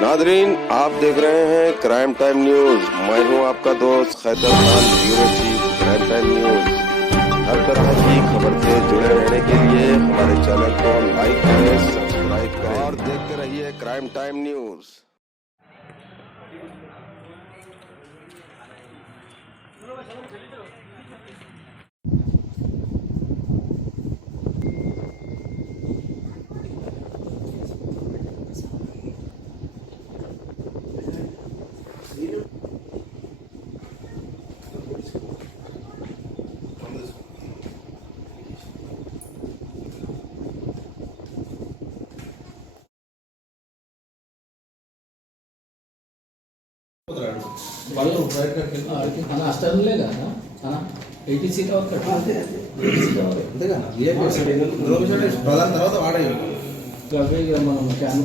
Nadreen, आप देख रहे हैं क्राइम टाइम न्यूज। मैं हूं आपका दोस्त Khaitar Khan, bureau chief crime time news. हर तरह की खबर से जुड़े रहने के लिए हमारे चैनल को लाइक करें, सब्सक्राइब करें और देखते रहिए क्राइम टाइम न्यूज। వాళ్ళు ఆడికి మన హాస్టల్లే కదా అన్న 80 సీట్ వరకు ప్రధాన తర్వాత వాడే మనం క్యాన్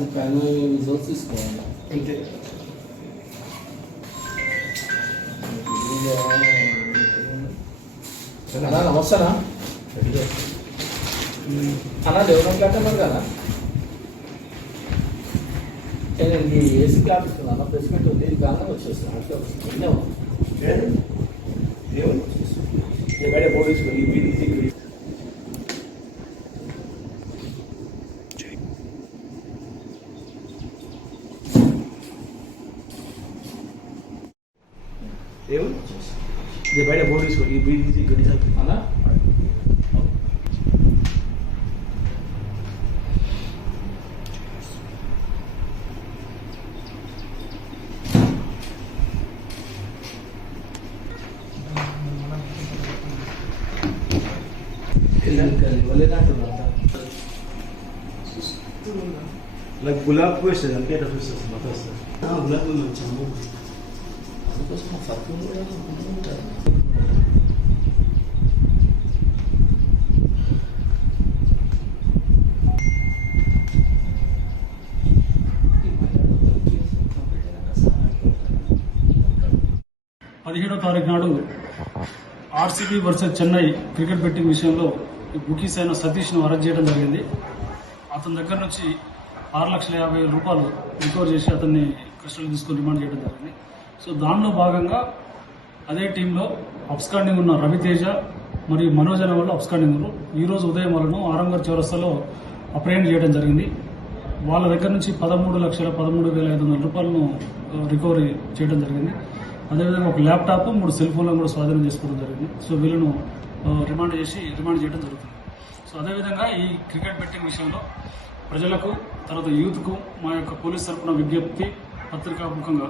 రిజోర్స్ తీసుకోవాలి అంతే. అన్నా నమస్తేనా అన్న డెవలప్ కట్టమని కదా నేను ఏసీ క్లాస్ ఇస్తున్నాను ప్రెసిడెంట్ ఉంది ఇది కారణం వచ్చేస్తాను అట్లా వస్తుంది బయట బోర్డు తీసుకో ఈ బీడీసీ గడి అన్నా గులాబ్ పువ్వు వేస్తుంది అంతే ఎట్లా చూస్తుంది మొత్తం వస్తుంది గులాబ్ పువ్వు మంచిగా అందుకోసం ఫత్వం కూడా ఉంటారు. పదిహేడో తారీఖు నాడు RCB versus Chennai cricket betting విషయంలో బుకీస్ అయిన సతీష్ను అరెస్ట్ చేయడం జరిగింది. అతని దగ్గర నుంచి 6,50,000 రూపాయలు రికవర్ చేసి అతన్ని కస్టడీలో తీసుకొని రిమాండ్ చేయడం జరిగింది. సో దానిలో భాగంగా అదే టీంలో అబ్స్కాండింగ్ ఉన్న రవితేజ మరియు మనోజ్ అనే వాళ్ళు అబ్స్కాండింగ్ ఉన్నారు. ఈరోజు ఉదయం వాళ్ళను ఆరంగర్ చౌరస్తాలో అప్రహెండ్ చేయడం జరిగింది. వాళ్ళ దగ్గర నుంచి 13,13,500 రూపాయలను రికవరీ చేయడం జరిగింది. అదేవిధంగా ఒక ల్యాప్టాప్ 3 సెల్ ఫోన్లను కూడా స్వాధీనం చేసుకోవడం జరిగింది. సో వీళ్ళను రిమాండ్ చేయడం జరుగుతుంది. సో అదేవిధంగా ఈ క్రికెట్ బెట్టింగ్ విషయంలో ప్రజలకు తర్వాత యూత్కు మా యొక్క పోలీస్ తరఫున విజ్ఞప్తి పత్రికాముఖంగా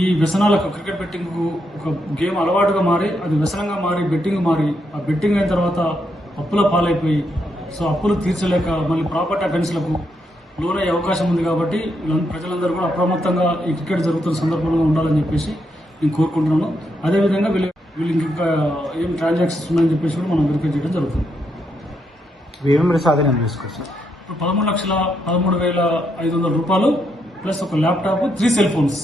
ఈ వ్యసనాలకు క్రికెట్ బెట్టింగ్ ఒక గేమ్ అలవాటుగా మారి అది వ్యసనంగా మారి బెట్టింగ్ మారి ఆ బెట్టింగ్ అయిన తర్వాత అప్పుల పాలైపోయి సో అప్పులు తీర్చలేక మళ్ళీ ప్రాపర్టీ అఫెన్స్లకు లోనయ్యే అవకాశం ఉంది. కాబట్టి ప్రజలందరూ కూడా అప్రమత్తంగా ఈ క్రికెట్ జరుగుతున్న సందర్భంలో ఉండాలని చెప్పేసి నేను కోరుకుంటున్నాను. అదేవిధంగా వీళ్ళు ఇంకా ఏం ట్రాన్సాక్షన్స్ ఉన్నాయని చెప్పేసి కూడా మనం వెరిఫై చేయడం జరుగుతుంది. ఏమేమి సాధన చేసుకోవచ్చు? ఇప్పుడు 13,13,500 రూపాయలు ప్లస్ ఒక ల్యాప్టాప్ 3 సెల్ ఫోన్స్